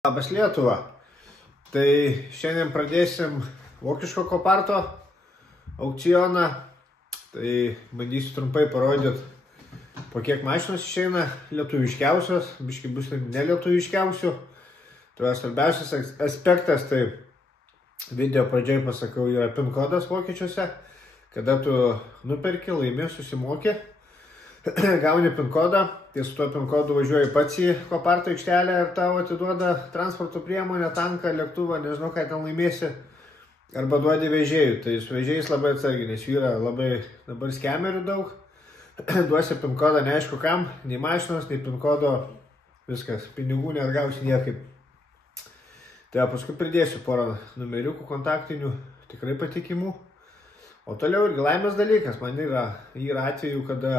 Labas Lietuva. Tai šiandien pradėsim vokiško koparto aukcioną. Tai bandysiu trumpai parodyti, po kiek mašinos išeina lietuviškiausios, biški bus nelietuviškiausių. Tai svarbiausias aspektas, tai video pradžiai pasakau, yra PIN kodas vokiečiuose. Kada tu nuperki, laimi, susimoki, gauni PIN kodą, tai su tuo PIN kodu važiuoji pats į koparto aikštelę ir tau atiduoda transporto priemonę, tanką, lėktuvą, nežinau, ką ten laimėsi, arba duodi vežėjų. Tai su vežėjais labai atsargiai, nes jų yra labai dabar skemerių daug. Duosi PIN kodą neaišku kam, nei mašinos, nei PIN kodo, viskas, pinigų neatgausi niekaip. Tai paskui pridėsiu porą numeriukų kontaktinių, tikrai patikimų. O toliau irgi laimės dalykas, man yra atvejų, kada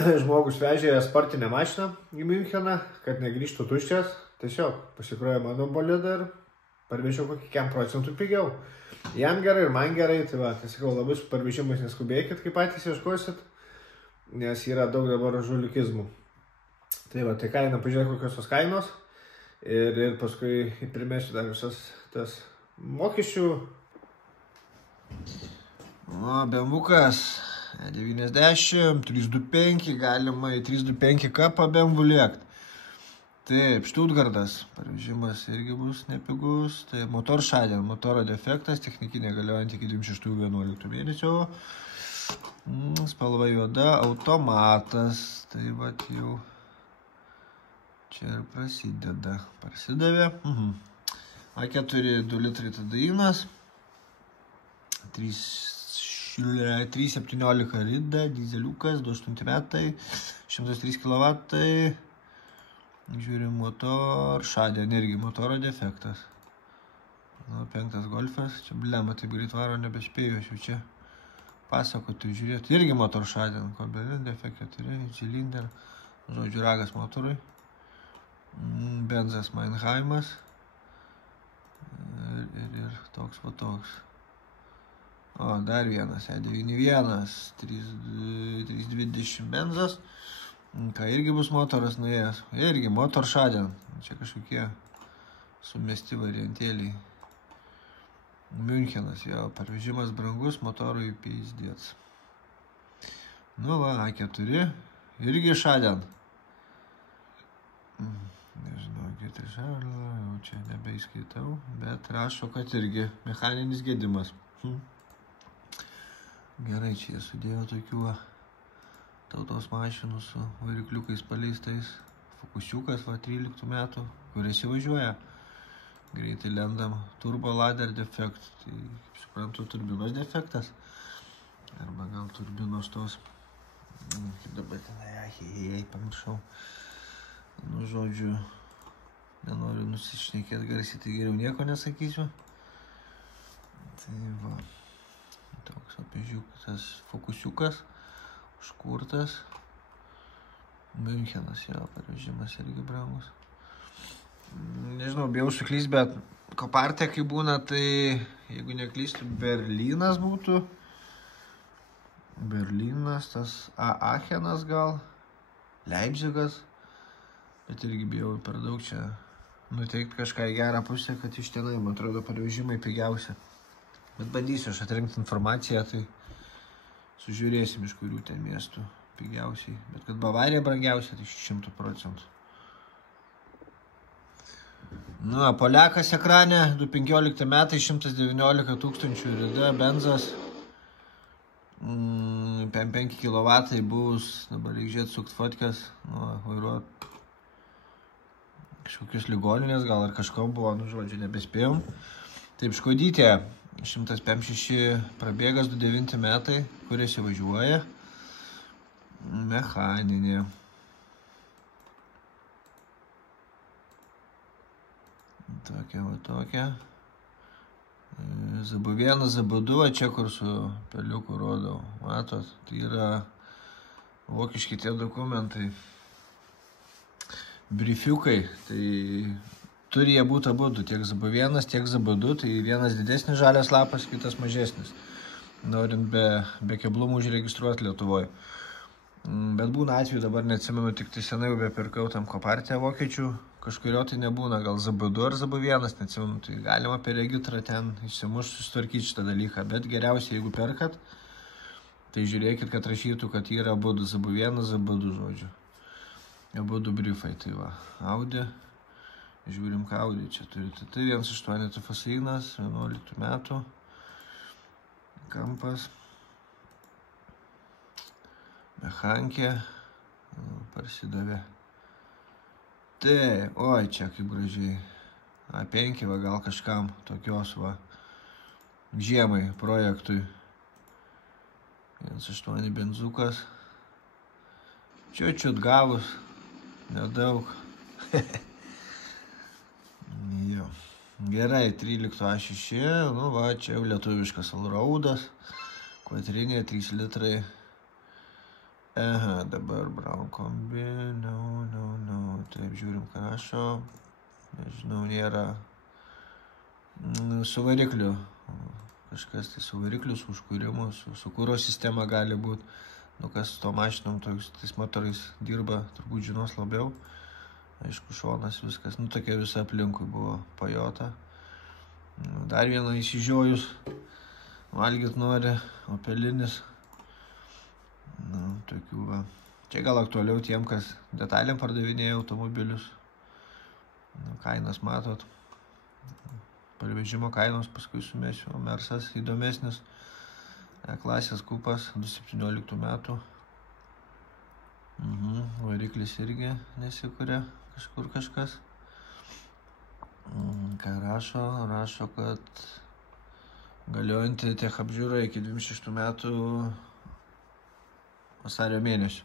žmogus vežė sportinę mašiną į Müncheną, kad negrįžtų tuščias, tiesiog pasikrojo mano bolidą ir parvežiau kokį 5% pigiau. Jam gerai ir man gerai, tai va, tai sakau, labai su parvežimais neskubėkit, kaip patys ieškosit, nes yra daug dabar žulikizmų. Tai va, tai kaina, pažiūrėk, kokios tos kainos ir paskui primesiu dar visas tas mokesčių. O, BMW-kas 90, 325, galima į 325 kapą BMW lėkti. Taip, Stuttgartas, parvežimas irgi bus nepigus. Tai motor šadien, motoro defektas, technikinė galiojant iki 26-11 mėnesio. Spalva juoda, automatas. Tai va jau čia ir prasideda. Prasidavė. A4 2 litrai tadainas. 317 rida, dizeliukas, 28 metai, 103 kW. Žiūrim, motor šadien irgi motoro defektas. 5 golfas, čia blema, taip greit varo nebespėjau, aš jau čia pasakoti, žiūrėti. Irgi motor šadien, korbelin defekt 4, cilinder, žodžiu ragas motorui. Benzas Mannheimas. Ir toks va toks. O, dar vienas, 91, 320 benzas. Ką, irgi bus motoras nuėjęs. Irgi motor šadien. Čia kažkokie sumesti variantėliai. Münchenas, jo, parvežimas brangus, motorui peizdėts. Nu va, A4. Irgi šadien. Nežinau, kiek šalio, jau čia nebeįskaitau. Bet rašo, kad irgi mechaninis gedimas. Gerai, čia jie sudėjo tokių tautos mašinų su varikliukais paleistais. Fokusiukas, va, 13 metų, kuris įvažiuoja. Greitai lendam, turbo lader defekt. Tai, kaip suprantu, turbinos defektas. Arba gal turbinos tos. Kaip dabar tenai, pamiršau. Nu, žodžiu, nenoriu nusišnekėti garsiai, tai geriau nieko nesakysiu. Tai va. Toks apėžiukas, fokusiukas, užkurtas. Münchenas, jo, parvežimas irgi brangus. Nežinau, bijau suklys, bet koparte, kai būna, tai jeigu neklystų, Berlynas būtų. Berlynas, tas Aachenas gal, Leipzigas. Bet irgi bijau per daug čia nuteikti kažką į gerą pusę, kad iš tenai, man atrodo, parvežimai pigiausia. Bet bandysiu aš atrinkti informaciją, tai sužiūrėsim, iš kurių ten miestų pigiausiai. Bet kad Bavarija brangiausia, tai 100%. Nu, Poliakas ekrane, 2015 metai, 119 tūkstančių rida, benzas. 5 kW bus, dabar reikia žiūrėti sukt fotkas, vairuot. Kažkokius ligoninės gal ar kažko buvo, nu, žodžiu, nebespėjom. Taip, Škodytė. 156 prabėgas 29 metai, kuris įvažiuoja. Mechaninė. Tokia, va tokia. ZB1, ZB2, čia kur su peliuku rodau. Matot, tai yra vokiški tie dokumentai. Briefiukai, tai turi jie būti abudu, tiek ZB1, tiek ZB2, tai vienas didesnis žalias lapas, kitas mažesnis, norint be keblumų užregistruoti Lietuvoje. Bet būna atveju, dabar neatsimenu, tik tai senai jau bepirkau tam koparte vokiečių, kažkurio tai nebūna, gal ZB2 ar ZB1, neatsimenu, tai galima per regitrą ten išsimušti, susitvarkyti šitą dalyką, bet geriausia, jeigu perkat, tai žiūrėkit, kad rašytų, kad yra abudu ZB1, ZB2 žodžiu. Abudu briefai, tai va, Audi, žiūrim, ką Audi čia turite. Tai 1.8 faseinas, 11 metų, kampas, mechankė, parsidavė. Tai, oi, čia kaip gražiai. A5 va, gal kažkam tokios va, žiemai projektui. 1.8 benzukas. Čiut gavus, nedaug. Jo. Gerai, 13 A6, nu va, čia jau lietuviškas Allroadas, kvadrinė, 3 litrai. Aha, dabar Brown kombi, no, taip, žiūrim, ką rašo, nežinau, nėra su varikliu, kažkas tai su varikliu, su užkūrimu, su kuro sistema gali būti, nu kas su to mašinom, tais motorais dirba, turbūt žinos labiau, aišku, šonas viskas, nu tokia visa aplinkui buvo Pajota, dar vieną įsižiojus, valgyt nori, Opelinis. Nu, tokių va. Čia gal aktualiau tiem, kas detalėm pardavinėja automobilius. Nu, kainas matot. Parvežimo kainos paskui sumesiu. Mersas įdomesnis. E-klasės kupas 2017 metų. Variklis irgi nesikuria kažkur kažkas. Ką rašo? Rašo, kad galiojanti tech apžiūra iki 26 metų vasario mėnesio.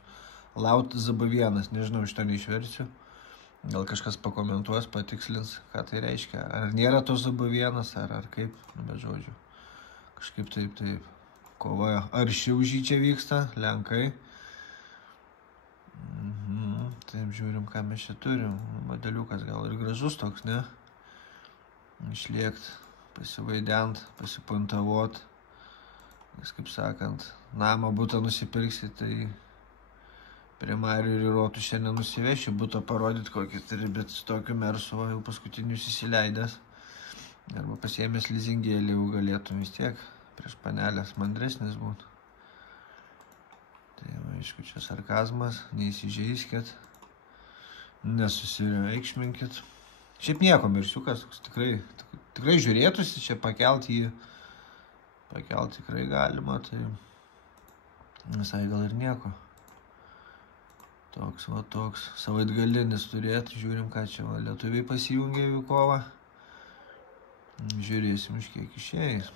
Laut ZB1, nežinau, iš to neišversiu. Gal kažkas pakomentuos, patikslins, ką tai reiškia. Ar nėra to ZB1, ar kaip, be žodžių. Kažkaip taip. Kova arši už jį čia vyksta, Lenkai. Taip, žiūrim, ką mes čia turim. Modeliukas gal ir gražus toks, ne? Išliekt, pasivaident, pasipantavot. Nes, kaip sakant, namą butą nusipirksi, tai prie Marių ir Rotų šiandien nusiveši, butą parodyti kokį turi, bet su tokiu Mersu jau paskutinius įsileidęs. Arba pasiėmęs lizingėlį, jau galėtum vis tiek prieš panelės mandresnis būtų. Tai, aišku, čia sarkazmas, neįsižeiskit, nesusireikšminkit. Šiaip nieko, Mersiukas, tikrai žiūrėtųsi čia pakelti jį. Pakelt tikrai galima, tai visai gal ir nieko. Toks savaitgalinis turėti, žiūrim, ką čia lietuviai pasijungė į kovą. Žiūrėsim, iš kiek išėjais.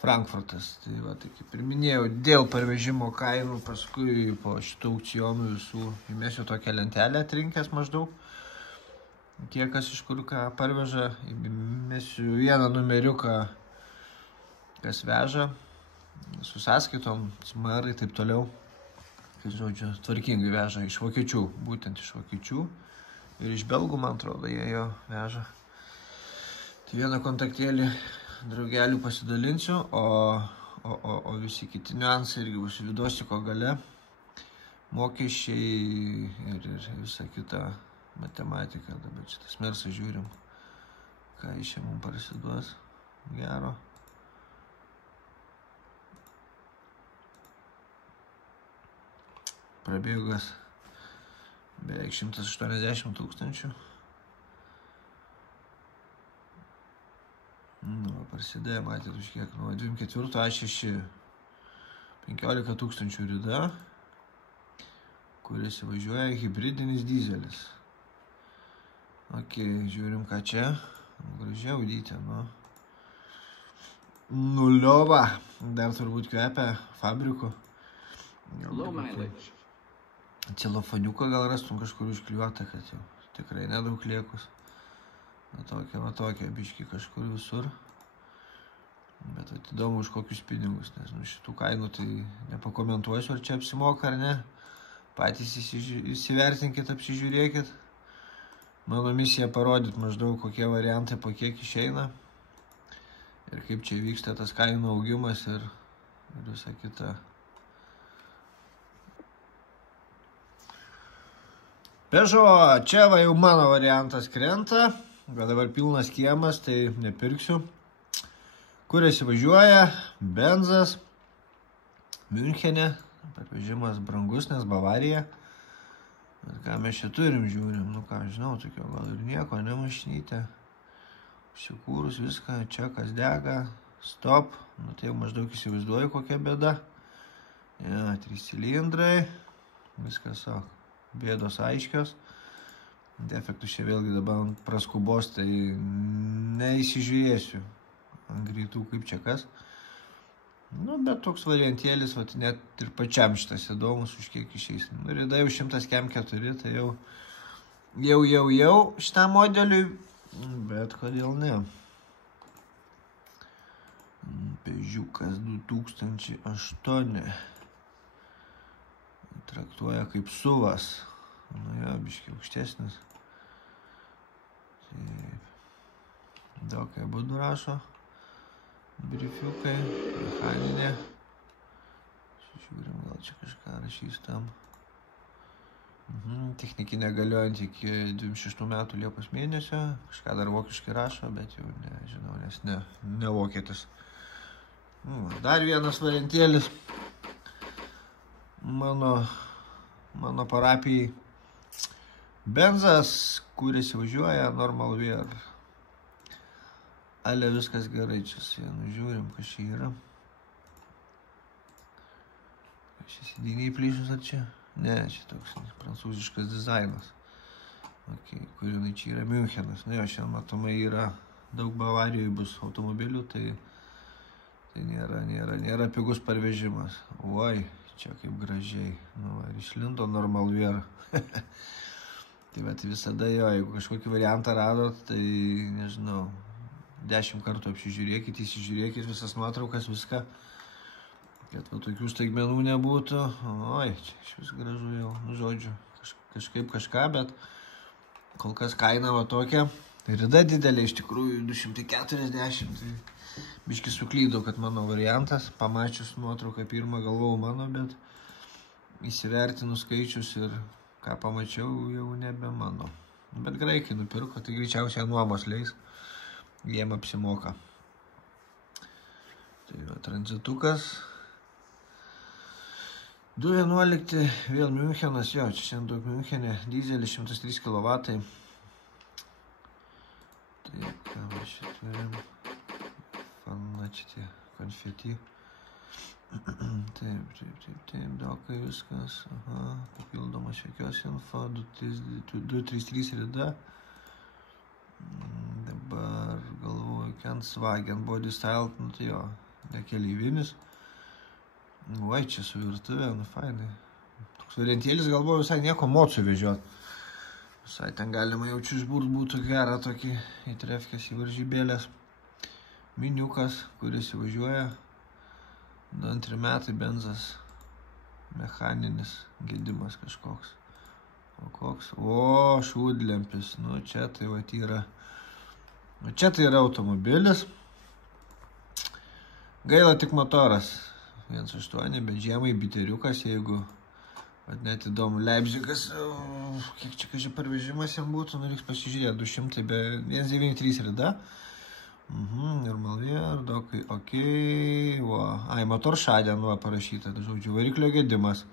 Frankfurtas, tai va, tai kaip ir minėjau, dėl parvežimo kainų, paskui po šitų aukcionų visų įmėsiu tokią lentelę atrinkęs maždaug. Kiek kas iš kur ką parveža, įmėsiu vieną numeriuką, kas veža, su sąskaitom, SMR ir taip toliau. Kai, žodžiu, tvarkingai veža iš vokiečių, būtent iš vokiečių. Ir iš belgų, man atrodo, jie jo veža. Tai vieną kontaktėlį draugelių pasidalinsiu, o visi kiti niuansai irgi bus vidosiko gale. Mokesčiai ir visa kita matematika. Dabar šitas Mersą žiūrim, ką iš čia mums parsiduos gero. Prabėgas beveik 180 000. Nu, prasidėjo, matėt, už kiek, nuo 24 A6 15 000 rida, kuris įvažiuoja hybridinis dizelis. Ok, žiūrim, ką čia. Gražiai audytė, nu. Nuliova. Dar turbūt kvepia fabriku. Celofaniuką gal rastum kažkur užkliuotą, kad jau tikrai nedaug liekus. Va tokia biški kažkur visur. Bet įdomu už kokius pinigus, nes šitų kainų tai nepakomentuosiu, ar čia apsimoka ar ne. Patys įsivertinkit, apsižiūrėkit. Mano misija parodyti maždaug kokie variantai po kiek išeina. Ir kaip čia vyksta tas kainų augimas ir visa kita. Peugeot, čia va jau mano variantas krenta, bet dabar pilnas kiemas, tai nepirksiu. Kur įsivažiuoja, benzas, Münchene, parvežimas brangus, nes Bavarija. Bet ką mes čia turim, žiūrim, nu ką, žinau, tokio gal ir nieko, ne mašinytė. Užsikūrus viską, čia kas dega, stop, nu tai maždaug įsivaizduoju kokia bėda. Ja, 3 cilindrai, viskas, bėdos aiškios. Defektų čia vėlgi dabar praskubos, tai neįsižiūrėsiu ant greitų kaip čia kas. Nu, bet toks variantėlis, vat, net ir pačiam šitas įdomus, už kiek išeis. Nu, rida jau 100 kem 4, tai jau šitam modeliui, bet kodėl ne. Peugeotas 2008. Traktuoja kaip SUVas. Nu, jo, biškiai aukštesnis. Daug būdų rašo. Brifiukai, mechaninė. Žiūrim, gal čia kažką rašys tam. Technikinė galiojant iki 26 metų Liepos mėnesio. Kažką dar vokiškai rašo, bet jau nežinau, nes ne vokietis. Dar vienas variantėlis. Mano parapijai. Benzas, kuris važiuoja, normal wear. Ale viskas gerai, čia sienų žiūrim, kas čia yra. Čia sėdiniai plyšius ar čia? Ne, čia toks prancūziškas dizainas. Kur jinai čia yra Münchenas. Nu jo, šiandien matomai yra daug Bavarijoje bus automobilių, tai nėra pigus parvežimas. Oi, čia kaip gražiai. Nu, ir išlindo normal wear. Tai bet visada jo, jeigu kažkokį variantą radot, tai nežinau, 10 kartų apsižiūrėkit, įsižiūrėkit visas nuotraukas, viską, kad va tokių staigmenų nebūtų. Oi, čia išvis gražu jau, nu žodžiu, kažkaip kažką, bet kol kas kaina va tokia. Rida didelė, iš tikrųjų 240, tai biški suklydau, kad mano variantas, pamačius nuotrauką pirmą galvojau mano, bet įsivertinus skaičius ir ką pamačiau, jau nebe mano. Bet graikai nupirko, tai greičiausiai nuomos leis. Jiem apsimoka. Tai va, tranzitukas. 2.11, vėl Münchenas, jo, čia šiandien daug Münchenė, dizelis 103 kW. Taip, ką mes čia turim? Fanačti, konfeti. Taip, dokai viskas. Aha, papildoma šiokios info, 233 rida. Dabar galvoju, Volkswagen Body Style, nu tai jo, nekeleivinis. Oi, čia su virtuvė, nu fainai. Toks variantėlis galvoju visai nieko mocų vežiot. Visai ten galima jaučiu išbūrt būtų gerą tokį į trefkės, į varžybėlės. Miniukas, kuris įvažiuoja. 2 metai benzas, mechaninis gedimas kažkoks. O koks? O, šūdlempis. Nu, čia tai vat yra. Nu, čia tai yra automobilis. Gaila tik motoras. 1.8, bet žiemai biteriukas, jeigu vat net įdomu. Leipzigas, kiek čia kažkai parvežimas jam būtų, nu reiks pasižiūrėti, 200, be 1.93 rida. Normal wear, dokai, okei, ai, motor šadien, va, parašyta, žodžiu, variklio gedimas.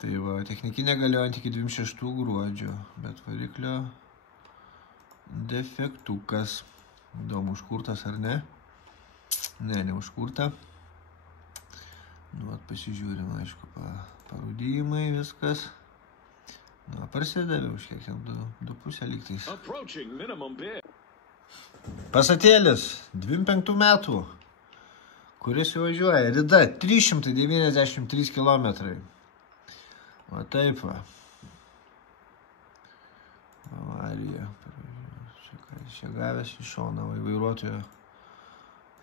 Tai va, technikinė galiojant iki 26 gruodžio, bet variklio defektukas. Įdomu, užkurtas ar ne? Ne, neužkurta. Nu, pasižiūrim, aišku, parūdijimai, viskas. Nu, parsidavė už kiek ten 2,5 lygtais. Pasatėlis, 25 metų, kuris įvažiuoja, rida 393 km. O taip va. Bavarija. Čia gavęs iš šoną, vairuotojo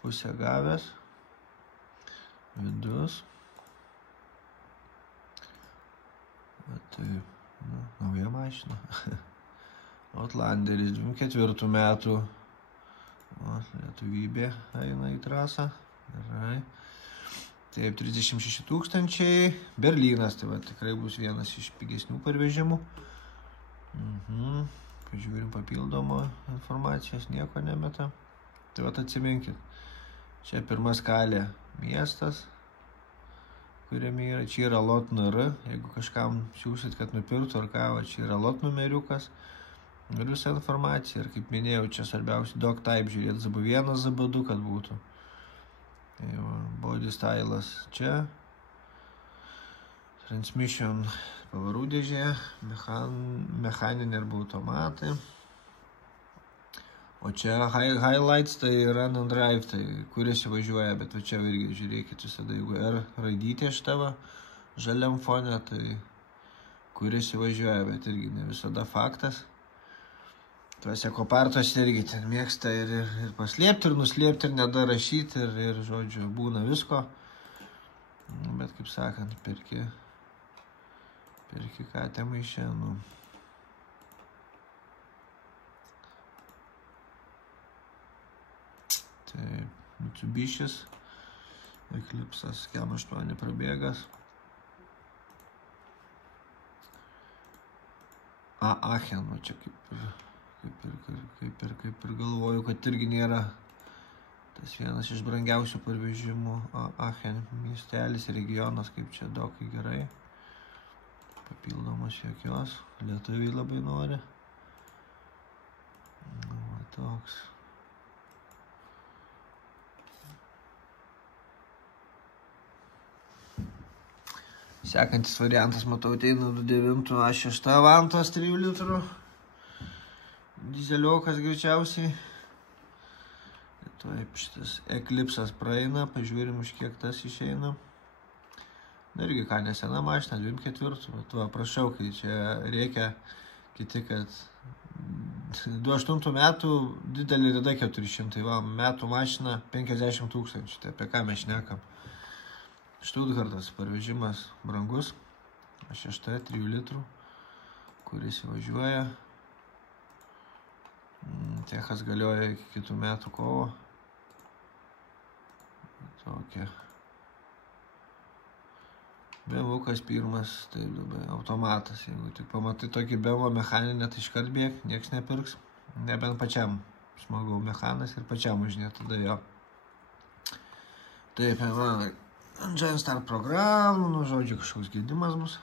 pusę gavęs. Vidus. O taip, nauja mašina. Outlanderis, 24 metų. O, lietuvybė eina į trasą. Gerai. Taip, 36 000. Berlynas, tai va, tikrai bus vienas iš pigesnių parvežimų. Pažiūrim papildomą informacijos, nieko nemeta. Tai vat atsiminkit. Čia pirma skalė miestas, kuriame yra. Čia yra lot NR. Jeigu kažkam siūsit, kad nupirktų ar ką, čia yra lot numeriukas. Ir visa informacija. Ir kaip minėjau, čia svarbiausia doc type žiūrėti ZB1, ZB2, kad būtų. Body stylas čia. Transmission pavarų dėžė, mechaninė arba automatai. O čia highlights, tai run and drive, tai kuris įvažiuoja, bet va čia irgi žiūrėkit visada, jeigu R raidytė štava žaliam fone, tai kuris įvažiuoja, bet irgi ne visada faktas. Tuose kopartuose irgi ten mėgsta ir paslėpti, ir nuslėpti, ir nedarašyti, ir žodžiu, būna visko. Bet kaip sakant, perki katę maišę, Tai Mitsubishis, Eclipsas, KM8 prabėgas. Aachen, čia kaip ir galvoju, kad irgi nėra tas vienas iš brangiausių parvežimų. Aachen miestelis, regionas, kaip čia dokai gerai. Papildomos jokios, lietuviai labai nori. Va toks. Sekantis variantas, matau, ateina 2.9 A6 Avantos 3 litrų. Dizeliokas greičiausiai. Taip, šitas Eclipsas praeina, pažiūrim, už kiek tas išeina. Irgi ką, nesena mašina, 2.4, bet va, prašau, kai čia reikia kiti, kad 28 metų didelį rida 400, va, metų mašina 50 000, tai apie ką mes šnekam. Štutgartas parvežimas brangus, A6 3 litrų, kuris įvažiuoja. Techas galioja iki kitų metų kovo. Tokia. BMW pirmas, taip labai, automatas. Jeigu tik pamatai tokį BMW mechaninę, tai iškart bėg, nieks nepirks. Nebent pačiam smagau mechanas ir pačiam užnėt, tada jo. Taip, Engine Start programų, žodžiu, kažkoks gedimas bus.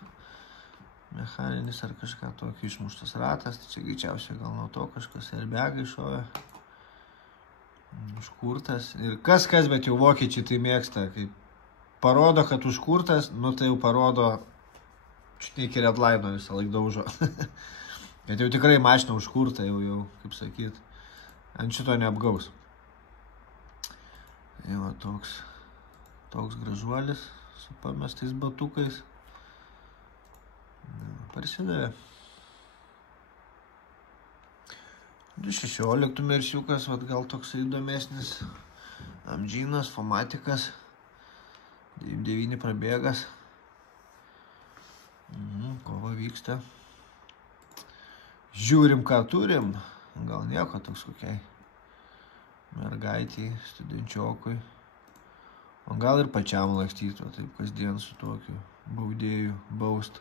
Mechaninis ar kažką tokio, išmuštas ratas, tai čia greičiausiai gal nuo to kažkas airbagai šovė. Užkurtas. Ir kas, bet jau vokiečiai tai mėgsta, kaip parodo, kad užkurtas, tai jau parodo, šneikį redlaino visą laik daužo. Kad jau tikrai mašina užkurta, jau, kaip sakyt, ant šito neapgaus. Jau toks gražuolis su pamestais batukais. Parsidavė. 2.16 mersiukas, gal toks įdomesnis. Amdžinas, Fomatikas. 9 prabėgas. Kova vyksta. Žiūrim, ką turim. Gal nieko toks kokiai mergaitį, studenčiokui. O gal ir pačiam lakstytų, taip kasdien su tokiu baudėju baust.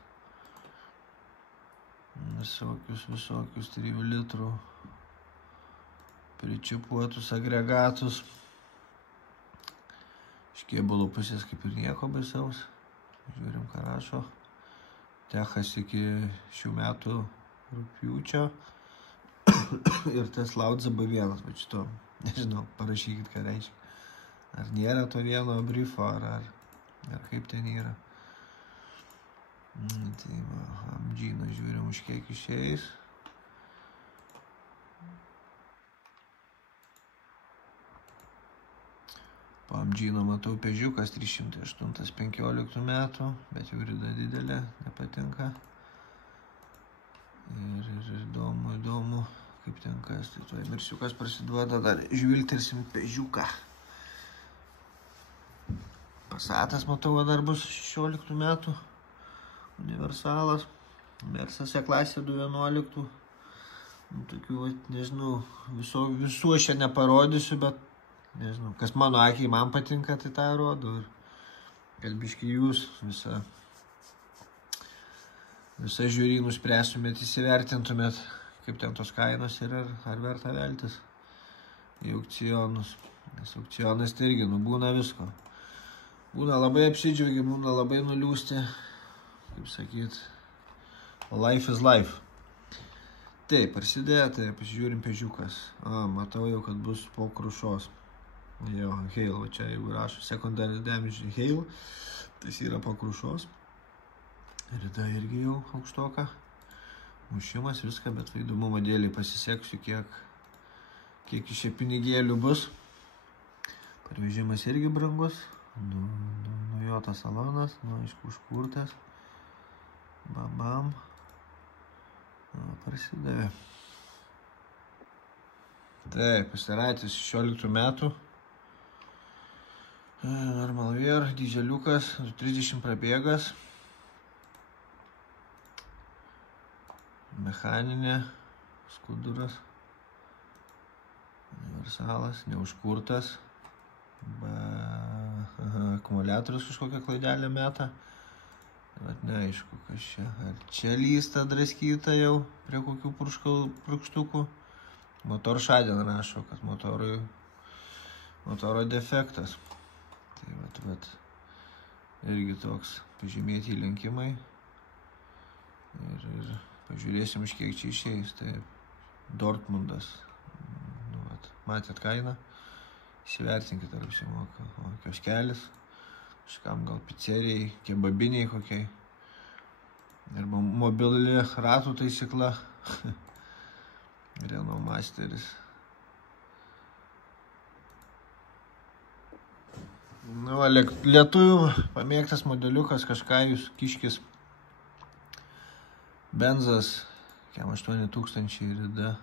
Visokius 3 litrų pričipuotus agregatus. Iš kėbulo pusės kaip ir nieko baisaus. Žiūrim, ką rašo. Techas iki šių metų rugpjūčio. Ir tas laut ZB1, bet šito, nežinau, parašykit, ką reiškia. Ar nėra to vieno briefo, ar kaip ten yra. Tai va, Amdžino žiūrim, už kiek išeis. Po Amdžino matau Pežiukas 308 15 metų, bet jau rida didelė, nepatinka. Ir įdomu, kaip ten kas. Tai tuoj mersiukas prasiduoda, dar žvilgtelsim Pežiuką. Passatas matau, dar bus 16 metų. Universalas. Mersas E-klasė 2.11. Tokių, nežinau, visų aš čia neparodysiu, bet nežinau, kas mano akiai man patinka, tai tą rodo. Ir kad biški jūs visą visą žiūrį nuspręstumėt, įsivertintumėt, kaip ten tos kainos ir ar verta veltis į aukcionus. Nes aukcionas tai irgi, būna visko. Būna labai apsidžiaugi, būna labai nuliūsti, kaip sakyt, life is life. Taip, prasidėjo, tai pasižiūrim pežiukas. Matau jau, kad bus po krušos. Jo, hail, va čia jeigu rašo secondary damage hail, tai yra po krušos. Rida irgi jau aukštoka. Mušimas, viską, bet įdomumo dėliai pasiseksiu, kiek iš čia pinigėlių bus. Parvežimas irgi brangus. Nujotas salonas, aišku, užkurtas. Bam. Prasidavė. Taip, pasiraitis 16 metų. Normalvier, dizeliukas, 30 prabėgas. Mechaninė, skuduras. Universalas, neužkurtas. Akumuliatorius kažkokią klaidelę meta. Bet neaišku, kas čia. Ar čia lysta draskyta jau prie kokių purkštukų. Motor šadien rašo, kad motoro defektas. Tai vat. Irgi toks pažymėti įlenkimai. Ir pažiūrėsim, iš kiek čia išeis. Tai Dortmundas. Matėt kainą. Įsivertinkit, ar apsimoka. Kioskelis. Kažkam gal pizzerijai, kebabiniai kokiai. Arba mobili ratų taisykla. Renault Masteris. Lietuvių pamėgtas modeliukas, kažką jūs kiškis. Benzas, 8000 rida.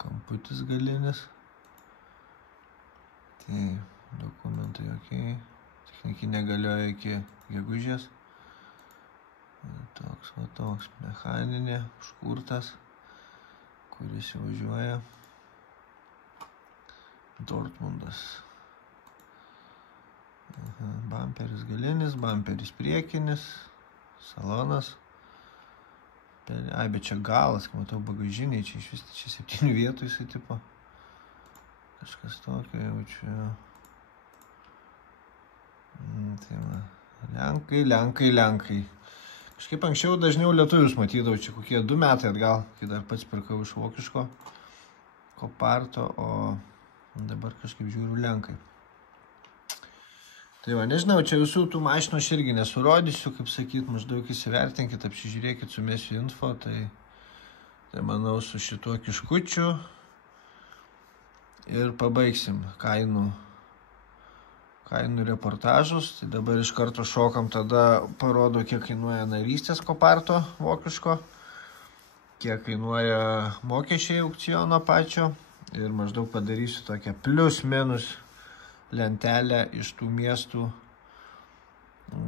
Kamputis galinis. Tai dokumentai jokiai. Technikinė galioja iki gegužės. Toks mechaninė, užkurtas, kuris važiuoja. Dortmundas. Bamperis galinis, bamperis priekinis, salonas. Bet čia galas, matau bagažiniai, čia iš vis 7 vietų jisai tipo. Kažkas tokio jaučiu. Tai va, Lenkai. Kažkaip anksčiau dažniau lietuvius matydavau, čia kokie 2 metai atgal, kai dar pats pirkau iš vokiško Koparto, o dabar kažkaip žiūriu Lenkai. Tai va, nežinau, čia visų tų mašinų aš irgi nesurodysiu, kaip sakyt, maždaug įsivertinkit, apsižiūrėkit, sumėsiu info, tai manau su šituo kiškučiu ir pabaigsim kainų reportažus. Tai dabar iš karto šokam, tada parodo, kiek kainuoja narystės Koparto vokiško, kiek kainuoja mokesčiai aukciono pačio ir maždaug padarysiu tokią plius minus lentelę iš tų miestų,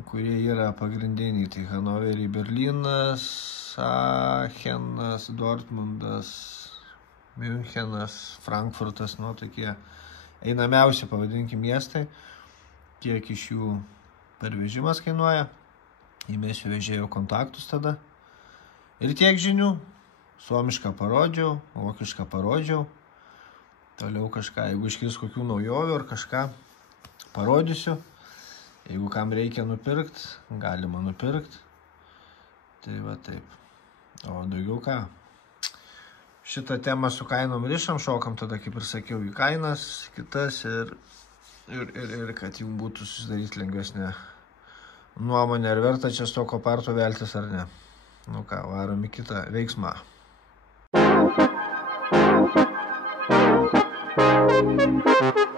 kurie yra pagrindiniai. Tai Hanoverį, Berlynas, Aachenas, Dortmundas, Münchenas, Frankfurtas, tokie einamiausi, pavadinkim, miestai. Kiek iš jų pervežimas kainuoja. Įmėsiu vežėjo kontaktus tada. Ir tiek žinių. Suomišką parodžiau, vokišką parodžiau. Toliau kažką, jeigu iškils kokių naujovių ar kažką, parodysiu. Jeigu kam reikia nupirkti, galima nupirkti. Tai va taip. O daugiau ką? Šitą temą su kainom rišam, šokam tada, kaip ir sakiau, į kainas, kitas ir kad jums būtų susidaryti lengvesnė nuomonė, ar verta čia su to Koparto veltis ar ne. Varom į kitą veiksmą. Thank you.